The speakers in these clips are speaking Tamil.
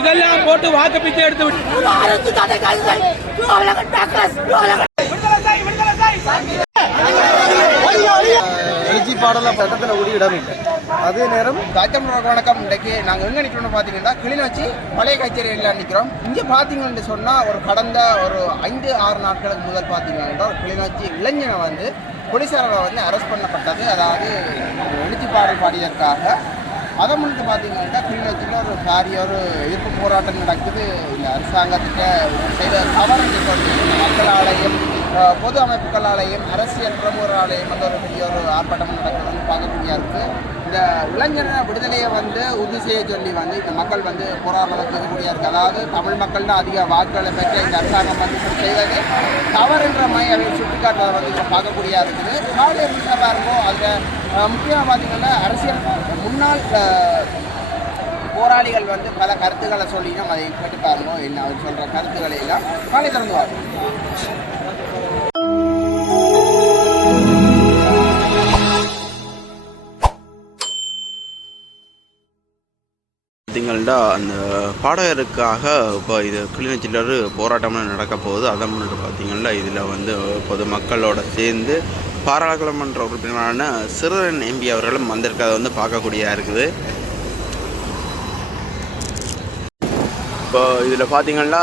இதெல்லாம் போட்டு வாக்கு பிச்சை எடுத்து எழுச்சி பாடல பக்கத்தில் ஒரு இடம் இல்லை. அதே நேரம் வணக்கம். இன்றைக்கு நாங்கள் எங்கே நிற்கிறோம்னு பார்த்தீங்கன்னா கிளிநொச்சி பழைய கச்சேரியில் நிற்கிறோம். இங்கே பார்த்தீங்கன்னு சொன்னால் ஒரு கடந்த ஒரு 5-6 நாட்களுக்கு முதல் பார்த்தீங்கன்னா ஒரு கிளிநொச்சி இளைஞனை வந்து போலீசாரால் வந்து அரெஸ்ட் பண்ணப்பட்டது. அதாவது எழுச்சி பாடல் பாடியதற்காக. அதை முன்னிட்டு பார்த்தீங்கன்னா கிளிநொச்சியில் ஒரு பாரிய ஒரு எதிர்ப்பு போராட்டம் நடக்குது. இந்த அரசாங்கத்துக்கு செய்த தவறு சொல்லி மக்களாலையும் பொது அமைப்புகளாலேயும் அரசியல் பிரமுகராலேயும் வந்து ஒரு பெரிய ஒரு ஆர்ப்பாட்டம் நடக்கிறதுன்னு பார்க்கக்கூடிய இருக்குது. இந்த இளைஞர் விடுதலையை வந்து உறுதி செய்ய சொல்லி வந்து இந்த மக்கள் வந்து போராடக்கூடிய இருக்குது. அதாவது தமிழ் மக்கள் தான் அதிக வாக்குகளை பெற்ற இந்த அரசாங்கம் வந்து செய்வது தவறுன்ற மாதிரி அவங்க சுட்டிக்காட்டுறதை வந்து இப்போ பார்க்கக்கூடிய இருக்குது. காவல் எப்படி பாருங்கோ அதில் முக்கியமாக பார்த்தீங்கன்னா அரசியல் முன்னாள் போராளிகள் வந்து பல கருத்துக்களை சொல்லினோம். அதை கேட்டு பாருங்க என்ன அவர் சொல்கிற கருத்துக்களை எல்லாம் காலை திறந்து வாங்க. பார்த்தீங்கன்னா அந்த பாடகருக்காக இப்போ இது கிளிநொச்சியில் ஒரு போராட்டம்னு நடக்க போகுது. அதை முன்னிட்டு பார்த்தீங்கன்னா இதில் வந்து பொதுமக்களோட சேர்ந்து பாராளுமன்ற உறுப்பினரான சிறுவன் எம்பி அவர்களும் வந்திருக்கிறத வந்து பார்க்கக்கூடியதாக இருக்குது. இப்போ இதில் பார்த்திங்கன்னா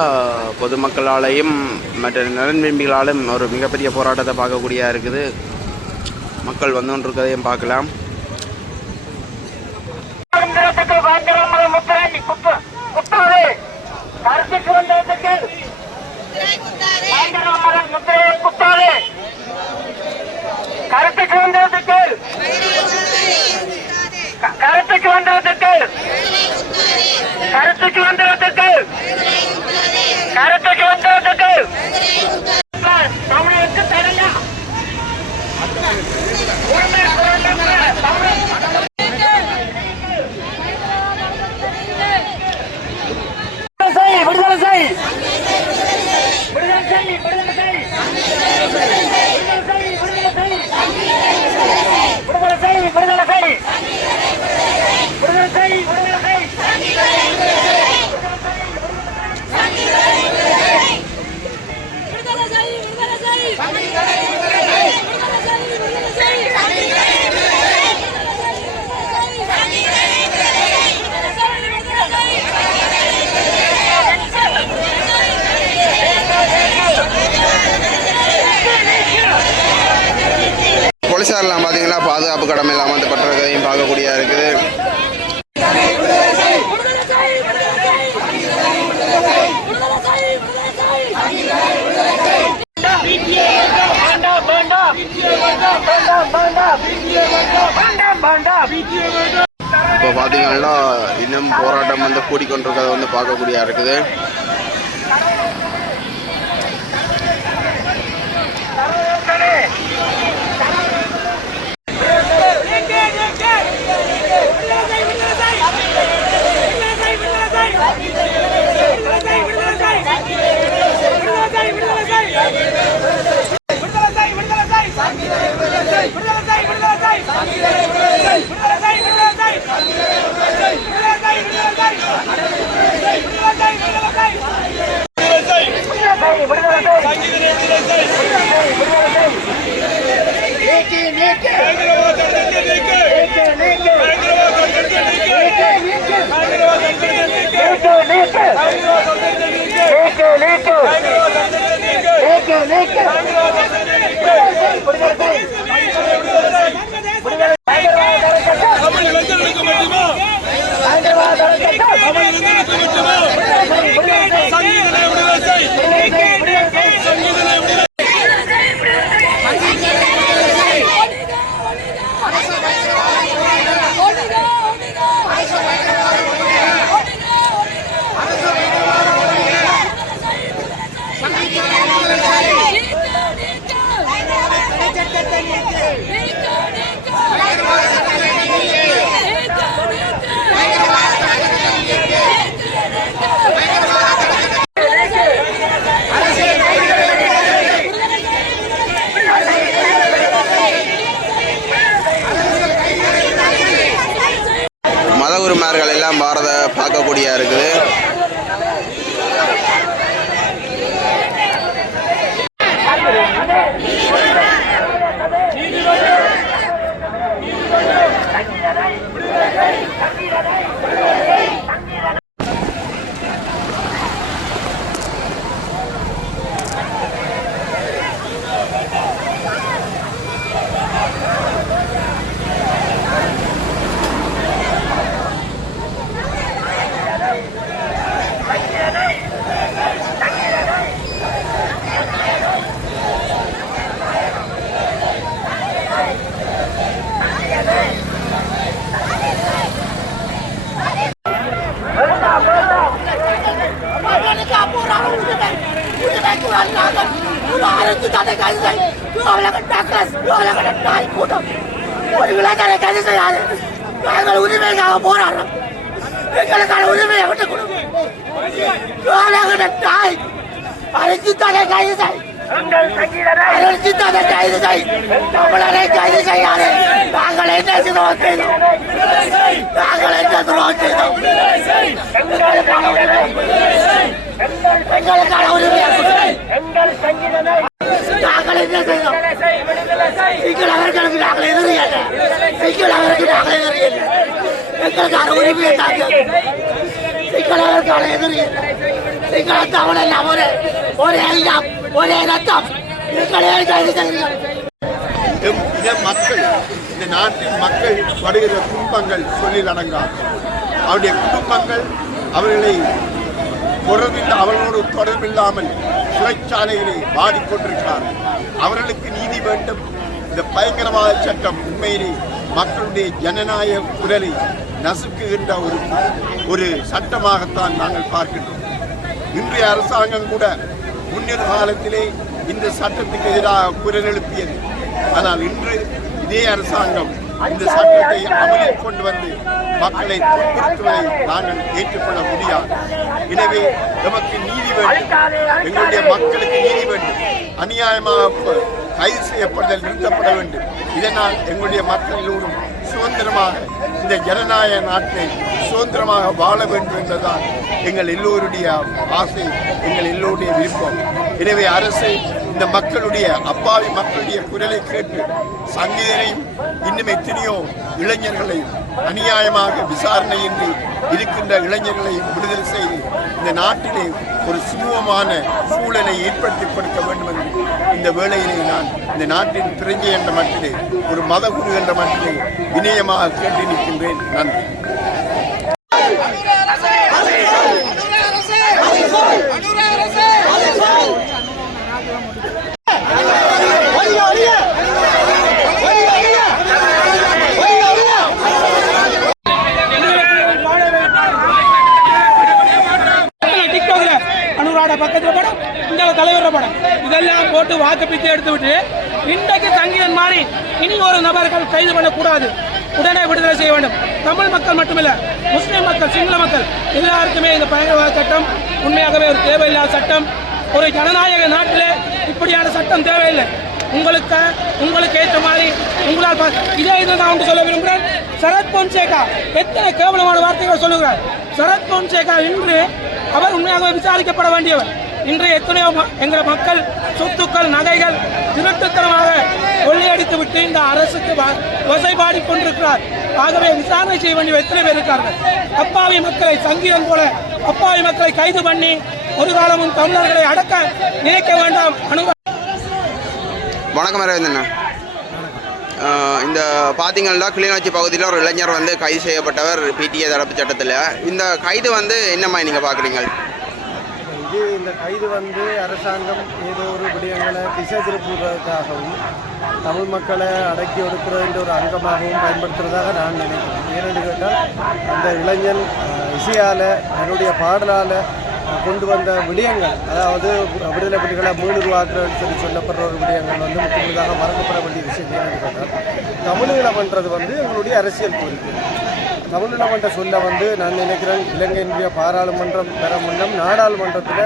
பொதுமக்களாலேயும் மற்ற நலன் விரும்பிகளாலும் ஒரு மிகப்பெரிய போராட்டத்தை பார்க்கக்கூடியதாக இருக்குது. மக்கள் வந்துகொண்டிருக்கதையும் பார்க்கலாம். போலீஸாரெலாம் பார்த்தீங்கன்னா பாதுகாப்பு கடமை இல்லாமல் வந்து பற்றதையும் பார்க்கக்கூடியதாக இருக்குது. இப்போ பார்த்தீங்கன்னா இன்னும் போராட்டம் வந்து கூடிக்கொண்டிருக்கிறத வந்து பார்க்கக்கூடியதாக இருக்குது. குருமார்கள் எல்லாம் பாரத பார்க்கக்கூடிய இருக்குது. உரிமைக்காக போராடுறோம். எங்களுக்கான உரிமையை விட்டு கொடுங்க. அரசித்தாரை கைது செய், அரசித்தாரை கைது செய், தமிழரை கைது செய்யாது. நாங்கள் என்ன துரோகம் செய்தோம்? நாங்கள் என்ன துரோகம் செய்தோம்? எங்களுக்கான உரிமையை நாங்கள் என்ன செய்தோம்? சிங்களவர்களுக்கு நாங்கள் எதிரியல்ல, சிங்களவர்களுக்கு நாங்கள் எதிரியல்ல. எங்களுக்கான உரிமையை தாங்க. சிங்களவர்களுக்கான எதிரியல்ல. சிங்கள தமிழ் ஒரே ஐயம், ஒரே ரத்தம். எங்களை கைது செய்கிறீர்கள். மக்கள், இந்த நாட்டின் மக்கள் படுகிற துன்பங்கள் சொல்லில் அடங்காது. அவருடைய குடும்பங்கள் அவர்களை அவர்களோடு தொடர்பில்லாமல் சிறைச்சாலைகளை வாடிக்கொண்டிருக்கிறார்கள். அவர்களுக்கு நீதி வேண்டும். இந்த பயங்கரவாத சட்டம் உண்மையிலே மக்களுடைய ஜனநாயக குரலை நசுக்குகின்ற ஒரு சட்டமாகத்தான் நாங்கள் பார்க்கின்றோம். இன்றைய அரசாங்கம் கூட முன்னொரு காலத்திலே இந்த சட்டத்துக்கு எதிராக குரல் எழுப்பியது. ஆனால் இன்று இதே அரசாங்கம் இந்த சட்டத்தை அமலில் கொண்டு வந்து மக்களை துன்புறுத்துவதை நாங்கள் ஏற்றுக்கொள்ள முடியாது. எனவே நமக்கு நீதி வேண்டும், எங்களுடைய மக்களுக்கு நீதி வேண்டும். அநியாயமாக கைது செய்யப்படுதல் நிறுத்தப்பட வேண்டும். இதனால் எங்களுடைய மக்கள் எல்லோரும் சுதந்திரமாக இந்த ஜனநாயக நாட்டை சுதந்திரமாக வாழ வேண்டும் என்பதுதான் எங்கள் எல்லோருடைய ஆசை, எங்கள் எல்லோருடைய விருப்பம். எனவே அரசு இந்த மக்களுடைய அப்பாவி மக்களுடைய குரலை கேட்டு சங்கீதனையும் இன்னும் எத்தனையோ இளைஞர்களையும் அநியாயமாக விசாரணையின்றி இருக்கின்ற இளைஞர்களையும் விடுதலை செய்து இந்த நாட்டிலே ஒரு சுமூகமான சூழலை ஏற்படுத்தி கொடுக்க வேண்டும் என்று இந்த வேளையிலே நான் இந்த நாட்டின் பிரஜை என்ற மட்டிலே, ஒரு மத குரு என்ற மட்டிலே வினயமாக கேட்டு நிற்கின்றேன். நன்றி. பக்கத்துல படம், இந்த தலைவர படம், இதெல்லாம் போட்டு வாக்கு பிச்சை எடுத்து விட்டு இன்றைக்கு சங்கீதன் மாறி இனி ஒரு நபர்கள் கைது பண்ணக்கூடாது, உடனே விடுதலை செய்ய வேண்டும். தமிழ் மக்கள் மட்டுமில்ல, முஸ்லிம் மக்கள், சிங்கள மக்கள் எல்லாருக்குமே இந்த பயங்கரவாத சட்டம் உண்மையாகவே ஒரு தேவையில்லாத சட்டம். ஒரு ஜனநாயக நாட்டிலே இப்படியான சட்டம் தேவையில்லை. உங்களுக்கு ஏற்ற மாதிரி உங்களால் இதே நான் ஒன்று சொல்ல விரும்புகிறேன். சரத் பொன்சேகா எத்தனை கேவலமான வார்த்தைகள் சொல்லுகிறார். சரத் பொன்சேகா இன்று அவர் உண்மையாக விசாரிக்கப்பட வேண்டியவர். இன்று எத்தனையோ எங்கள் மக்கள் சொத்துக்கள், நகைகள் திருட்டுத்தனமாக கொள்ளையடித்து விட்டு இந்த அரசுக்கு வசைபாடி கொண்டிருக்கிறார். ஆகவே விசாரணை செய்ய வேண்டிய எத்தனை பேர் இருக்கிறார்கள். அப்பாவி மக்களை சங்கீதம் போல அப்பாவி மக்களை கைது பண்ணி ஒரு காலமும் தமிழர்களை அடக்க நினைக்க வேண்டாம். வணக்கம் அரவிந்தண்ணா. இந்த பார்த்தீங்கன்னா கிளிநொச்சி பகுதியில் ஒரு இளைஞர் வந்து கைது செய்யப்பட்டவர் பிடிஏ தடுப்பு சட்டத்தில். இந்த கைது வந்து என்னம்மா நீங்கள் பார்க்குறீங்க? இந்த கைது அரசாங்கம் ஏதோ ஒரு விடயங்களை திசை திருப்புவதற்காகவும் தமிழ் மக்களை அடக்கி ஒடுக்குறதுன்ற ஒரு அங்கமாகவும் பயன்படுத்துறதாக நான் நினைக்கிறேன். ஏனென்று கேட்டால் அந்த இளைஞன் இசையால் என்னுடைய பாடலால் கொண்டு வந்த விடயங்கள், அதாவது விடுதலை புலிகளை மீளுருவாக்குறன்னு சொல்லப்படுற ஒரு விடயங்கள் முற்றுமுழுதாக மறக்கப்பட வேண்டிய விஷயம். ஏன்னு கேட்டால் தமிழீழம் பண்ணுறது எங்களுடைய அரசியல் கோரிக்கை. தமிழீழம் என்ற சொல்ல வந்து நான் நினைக்கிறேன் இலங்கையினுடைய பாராளுமன்றம் பெற முன்னம் நாடாளுமன்றத்தில்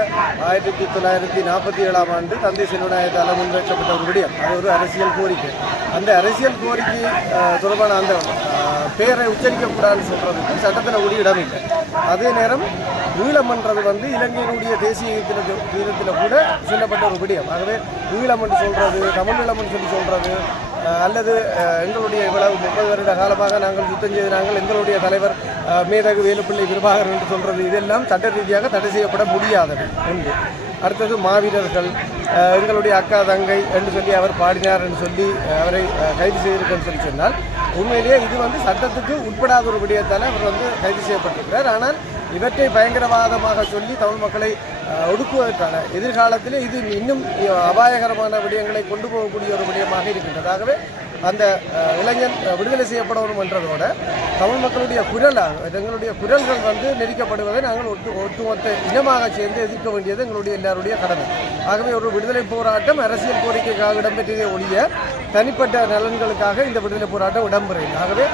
1947 ஆண்டு தந்தை செல்வநாயகத்தால் முன்வைக்கப்பட்ட ஒரு விடயம். அது ஒரு அரசியல் கோரிக்கை. அந்த அரசியல் கோரிக்கை தொடர்பான அந்த பெயரை உச்சரிக்கக்கூடாதுன்னு சொல்கிறதுக்கு சட்டத்தில் ஒரு இடம் இல்லை. அதே நேரம் ஈழம்ன்றது வந்து இலங்கையினுடைய தேசிய கீதத்தில் கூட சொல்லப்பட்ட ஒரு விடயம். ஆகவே ஈழம் என்று சொல்கிறது, தமிழீழம் என்று சொல்கிறது, அல்லது எங்களுடைய இவ்வளவு 30 வருட காலமாக நாங்கள் யுத்தம் செய்து நாங்கள் எங்களுடைய தலைவர் மேதகு வேலுப்பிள்ளை பிரபாகரன் என்று சொல்கிறது, இதெல்லாம் சட்ட ரீதியாக தடை செய்யப்பட முடியாதது ஒன்று. அடுத்தது மாவீரர்கள், எங்களுடைய அக்கா தங்கை என்று சொல்லி அவர் பாடினார் என்று சொல்லி அவரை கைது செய்திருக்கேன்னு சொல்லி சொன்னால் உண்மையிலேயே இது வந்து சட்டத்துக்கு உட்படாத ஒரு விடயத்தால் அவர் வந்து கைது செய்யப்பட்டிருக்கிறார். ஆனால் இவற்றை பயங்கரவாதமாக சொல்லி தமிழ் மக்களை ஒடுக்குவதற்கான எதிர்காலத்தில் இது இன்னும் அபாயகரமான விடயங்களை கொண்டு போகக்கூடிய ஒரு விடயமாக இருக்கின்றது. ஆகவே அந்த இளைஞன் விடுதலை செய்யப்படணும் என்றதோட தமிழ் மக்களுடைய குரலாக எங்களுடைய குரல்கள் வந்து நெரிக்கப்படுவதை நாங்கள் ஒட்டுமொத்த இனமாக சேர்ந்து எதிர்க்க வேண்டியது எங்களுடைய எல்லாருடைய கடமை. ஆகவே ஒரு விடுதலை போராட்டம் அரசியல் கோரிக்கைக்காக இடம்பெற்றதே ஒழிய தனிப்பட்ட நலன்களுக்காக இந்த விடுதலை போராட்டம் இடம்பெறுகிறது. ஆகவே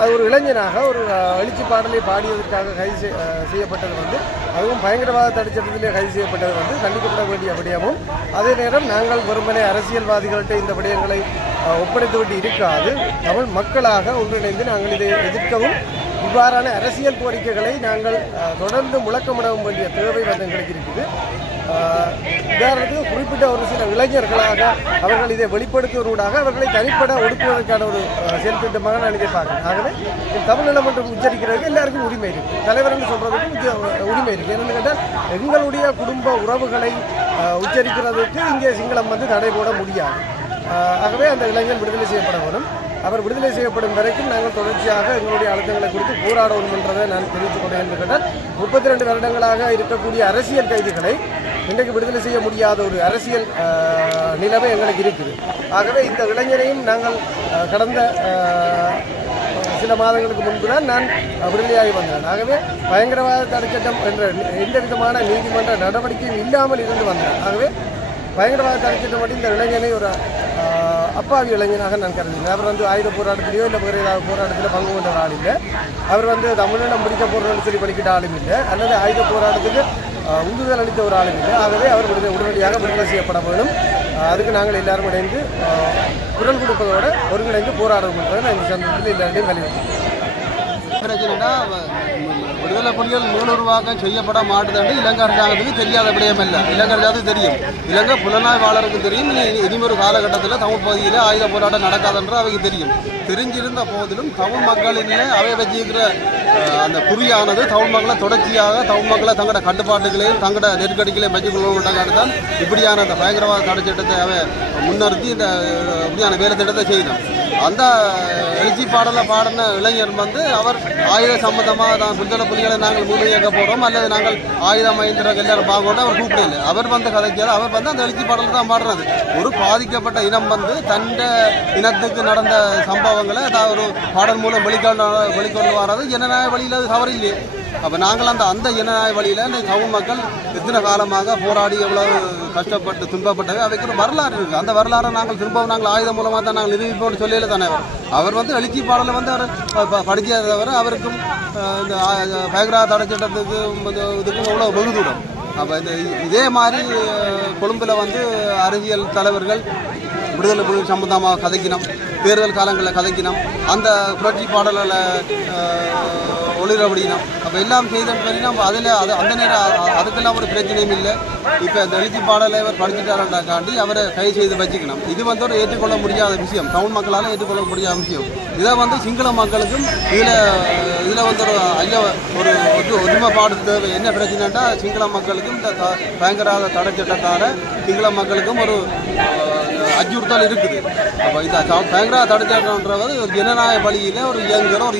அது ஒரு இளைஞனாக ஒரு எழுச்சி பாடலை பாடியதற்காக கைது செய்யப்பட்டது வந்து அதுவும் பயங்கரவாத தடுச்சட்டத்திலே கைது செய்யப்பட்டது வந்து கண்டிக்கப்பட வேண்டிய விடயமும், அதே நேரம் நாங்கள் வெறுமனே அரசியல்வாதிகள்கிட்ட இந்த விடயங்களை ஒப்படைத்துவிட்டு இருக்காது. தமிழ் மக்களாக ஒன்றிணைந்து நாங்கள் இதை எதிர்க்கவும் இவ்வாறான அரசியல் கோரிக்கைகளை நாங்கள் தொடர்ந்து முழக்கமிடவும் வேண்டிய தேவை வந்து எங்களுக்கு இருக்குது. உதாரணத்துக்கு குறிப்பிட்ட ஒரு சில இளைஞர்களாக அவர்கள் இதை வெளிப்படுத்துவதூடாக அவர்களை தனிப்பட ஒடுக்குவதற்கான ஒரு செயல்திட்டமாக நான் இதை பார்க்கிறேன். ஆகவே தமிழீழம் என்று உச்சரிக்கிறதுக்கு எல்லாருக்கும் உரிமை இருக்குது, தலைவர்னு சொல்கிறதுக்கு உரிமை இருக்குது. என்னென்னு கேட்டால் எங்களுடைய குடும்ப உறவுகளை உச்சரிக்கிறதுக்கு இங்கே சிங்களம் வந்து தடை போட முடியாது. ஆகவே அந்த இளைஞன் விடுதலை செய்யப்பட வேணும். அவர் விடுதலை செய்யப்படும் வரைக்கும் நாங்கள் தொடர்ச்சியாக எங்களுடைய அழுத்தங்களை குறித்து போராடணும் என்றதை நான் தெரிவித்துக் கொண்டேன். என்று கேட்டால் 32 வருடங்களாக இருக்கக்கூடிய அரசியல் கைதிகளை இன்றைக்கு விடுதலை செய்ய முடியாத ஒரு அரசியல் நிலைமை எங்களுக்கு இருக்குது. ஆகவே இந்த இளைஞரையும் நாங்கள் கடந்த சில மாதங்களுக்கு முன்பு தான் நான் விடுதலையாகி வந்தேன். ஆகவே பயங்கரவாத தடைச்சட்டம் என்ற எந்த விதமான நீதிமன்ற நடவடிக்கையும் இல்லாமல் இருந்து வந்தேன். ஆகவே பயங்கரவாத தடைச்சட்டம் மட்டும் இந்த இளைஞனை ஒரு அப்பாவி இளைஞனாக நான் கருதுகிறேன். அவர் வந்து ஆயுத போராட்டத்திலேயோ இல்லை வேறு ஏதாவது போராட்டத்தில் பங்கு கொண்ட ஒரு ஆள் இல்லை. அவர் வந்து தமிழீழம் பிடிக்க போகிறோம்னு சொல்லி படிக்கிட்ட ஆளும் இல்லை, அல்லது ஆயுத போராட்டத்துக்கு உந்துதல் அளித்த ஒரு ஆளும் இல்லை. ஆகவே அவர் உடனடியாக விடுதலை செய்யப்பட வேண்டும். அதுக்கு நாங்கள் எல்லாரும் இணைந்து குரல் கொடுப்பதோடு ஒருங்கிணைந்து போராடணும் என்றதை நான் இந்த சந்தர்ப்பத்தில் எல்லாரையும் வலியுறுத்தேன். பிரச்சனைனா விடுதலை புலிகள் மீளுருவாக்கம் செய்யப்பட மாட்டுதுன்னு இலங்கை அரசாங்கத்துக்கு தெரியாத விடயம் இல்லை. இலங்கை அரசாங்கத்துக்கு தெரியும், இலங்கை புலனாய்வாளருக்கு தெரியும். இனிமொரு காலகட்டத்தில் தமிழ் பகுதியில் ஆயுத போராட்டம் நடக்காதுன்ற அவைக்கு தெரியும். தெரிஞ்சிருந்த போதிலும் தமிழ் மக்களிலே அவை வச்சிருக்கிற அந்த குறியானது தமிழ் மக்களை தொடர்ச்சியாக தமிழ் மக்களை தங்களோட கட்டுப்பாட்டுகளையும் தங்களோட நெருக்கடிகளையும் வச்சுக்கொள்ளும் தான் இப்படியான அந்த பயங்கரவாத தடை சட்டத்தை அவை முன்னிறுத்தி இந்த இப்படியான வேலை திட்டத்தை செய்யணும். அந்த எழுச்சி பாடின இளைஞர் வந்து அவர் ஆயுத சம்பந்தமாக தான் விடுதலை புலிகளை நாங்கள் முழு இயக்க போகிறோம் அல்லது நாங்கள் ஆயுதம் ஐந்திர எல்லாரும் பார்க்கணும் அவர் கூப்பிடல. அவர் வந்து கதைக்காது, அவர் வந்து அந்த எழுச்சி பாடல் தான் பாடுறது. ஒரு பாதிக்கப்பட்ட இனம் வந்து தண்ட இனத்துக்கு நடந்த சம்பவங்களை ஒரு பாடல் மூலம் வெளிக்கொண்டு வர்றது ஜனநாயக வழியில் அது தவறு இல்லையே. அப்போ நாங்கள் அந்த ஜனநாயக வழியில் இந்த தமிழ் மக்கள் எத்தனை காலமாக போராடி எவ்வளவு கஷ்டப்பட்டு துன்பப்பட்டவை அவைக்கு ஒரு வரலாறு இருக்குது. அந்த வரலாறை நாங்கள் திரும்பவும் நாங்கள் ஆயுதம் மூலமாக தான் நாங்கள் நிரூபிப்போம்னு சொல்லல தானே. அவர் வந்து எழுச்சி பாடலை வந்து அவர் படிக்காதவர், அவருக்கும் இந்த பயங்கரவாத தடை சட்டத்துக்கும் இதுக்கும் எவ்வளோ வெகு தூரம். அப்போ இதே மாதிரி கொழும்பில் வந்து அரசியல் தலைவர்கள் விடுதலை புலிகள் சம்பந்தமாக கதைக்கணும், தேர்தல் காலங்களில் கதைக்கணும், அந்த புரட்சி பாடல்களை ஒளிரபடினோம். அப்போ எல்லாம் செய்தோம் அதில் அந்த நேரம் அதுக்கெல்லாம் ஒரு பிரச்சனையும் இல்லை. இப்போ இந்த எழுச்சி பாடலை அவர் படிச்சுட்டாரண்டாக்காண்டி அவரை கை செய்து வச்சுக்கணும். இது வந்து ஒரு ஏற்றுக்கொள்ள முடியாத விஷயம், தமிழ் மக்களால் ஏற்றுக்கொள்ள முடியாத விஷயம். இதை வந்து சிங்கள மக்களுக்கும் இதில் வந்து ஒரு ஒருமைப்பாடு தேவை. என்ன பிரச்சனைன்னா சிங்கள மக்களுக்கும் இந்த பயங்கரவாத தடை சட்டத்தால் சிங்கள மக்களுக்கும் ஒரு அச்சுறுத்தல் இருக்குது. அப்போ இந்த பயங்கரவாத தடை சட்டம்ன்றது ஒரு ஜனநாயக வழியில் ஒரு இயங்குகிற ஒரு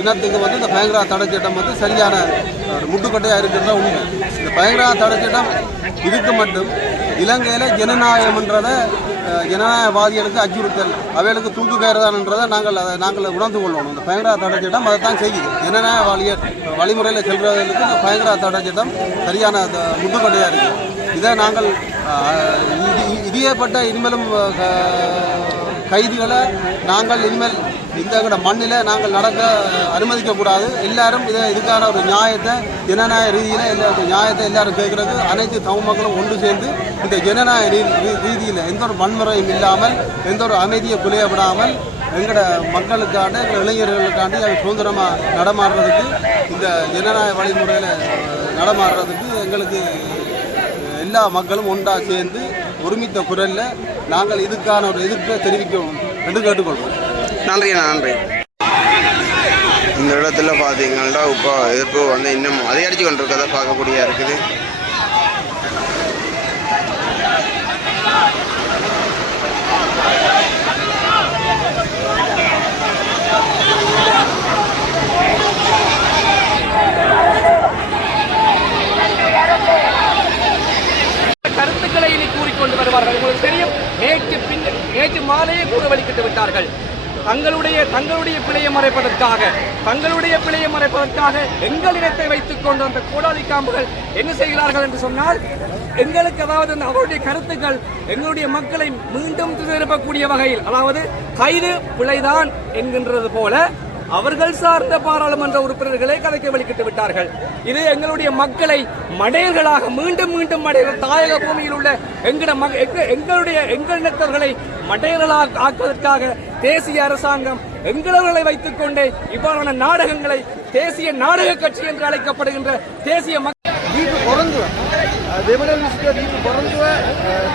இனத்துக்கு வந்து இந்த பயங்கரவாத தடை சட்டம் வந்து சரியான முட்டுக்கட்டையாக இருக்கிறதா உண்டு. இந்த பயங்கரவாத தடை சட்டம் இதுக்கு மட்டும் இலங்கையில் ஜனநாயகம்ன்றதை ஜனநாயகவாதிகளுக்கு அச்சுறுத்தல், அவைகளுக்கு தூக்கு கயிறுதான்ன்றதை நாங்கள் உணர்ந்து கொள்ளணும். இந்த பயங்கரவாத தடை சட்டம் அதை தான் செய்யுது. ஜனநாயக வழிமுறையில் செல்றவர்களுக்கு இந்த பயங்கரவாத தடை சட்டம் சரியான முட்டுக்கட்டையாக இருக்குது. இதை நாங்கள் இதேப்பட்ட இனிமேலும் கைதிகளை நாங்கள் இனிமேல் இந்த மண்ணில் நாங்கள் நடக்க அனுமதிக்கக்கூடாது. எல்லாரும் இதுக்கான ஒரு நியாயத்தை ஜனநாயக ரீதியில் எல்லா நியாயத்தை எல்லாரும் கேட்குறது அனைத்து தமிழ் மக்களும் ஒன்று சேர்ந்து இந்த ஜனநாயக ரீதியில் எந்த ஒரு வன்முறையும் இல்லாமல் எந்த ஒரு அமைதியை குலையப்படாமல் எங்களோட மக்களுக்காண்டி எங்கள் இளைஞர்களுக்காண்டி சுதந்திரமாக நடமாடுறதுக்கு இந்த ஜனநாயக வழிமுறையில் நடமாடுறதுக்கு எங்களுக்கு எல்லா மக்களும் ஒன்றாக சேர்ந்து ஒருமித்த குரலில் நாங்கள் இதுக்கான ஒரு எதிர்ப்பை தெரிவிக்கணும் என்று கேட்டுக்கொள்வோம். நன்றி. இந்த இடத்துல பார்த்தீங்கன்னா இப்போ எதிர்ப்பு வந்து இன்னும் அதிகரித்து கொண்டிருக்கிறத பார்க்கக்கூடிய இருக்குது. கருத்துக்களை இனி கூறிக்கொண்டு வருவார்கள். உங்களுக்கு தெரியும், நேற்று மாலையே கூட வலிக்கிட்டு விட்டார்கள். தங்களுடைய பிழையை மறைப்பதற்காக எங்கள் இனத்தை வைத்துக் கொண்டு அந்த கோடாலி காம்புகள் என்ன செய்கிறார்கள் என்று சொன்னால், எங்களுக்கு அதாவது அவருடைய கருத்துக்கள் எங்களுடைய மக்களை மீண்டும் திருப்பக்கூடிய வகையில், அதாவது கைது பிழைதான் என்கின்றது போல அவர்கள் சார்ந்த பாராளுமன்ற உறுப்பினர்களை கதைக்க வலிக்கிட்டு விட்டார்கள். இது எங்களுடைய மக்களை மடையர்களாக மீண்டும் மடையர்கள் தாயக பூமியில் உள்ள எங்கள் இனத்தவர்களை மடையர்களாக ஆக்குவதற்காக தேசிய அரசாங்கம் எங்களவர்களை வைத்துக் கொண்டே இவ்வாறான நாடகங்களை தேசிய நாடக கட்சி என்று அழைக்கப்படுகின்ற தேசிய දීප පොරොන්දුව දෙමළ මිනිස්සුන්ගේ දීප පොරොන්දුව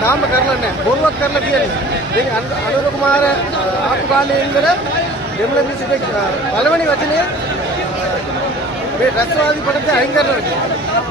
තාම කරලා නැහැ. බොරුවක් කරලා කියන්නේ. දැන් අනුර කුමාර ආපු කාලේ ඉඳලා දෙමළ මිනිස්සුන්ගේ පළවෙනි වචනේ මේ රැස්වාදී පොතේ අයින් කරනවා.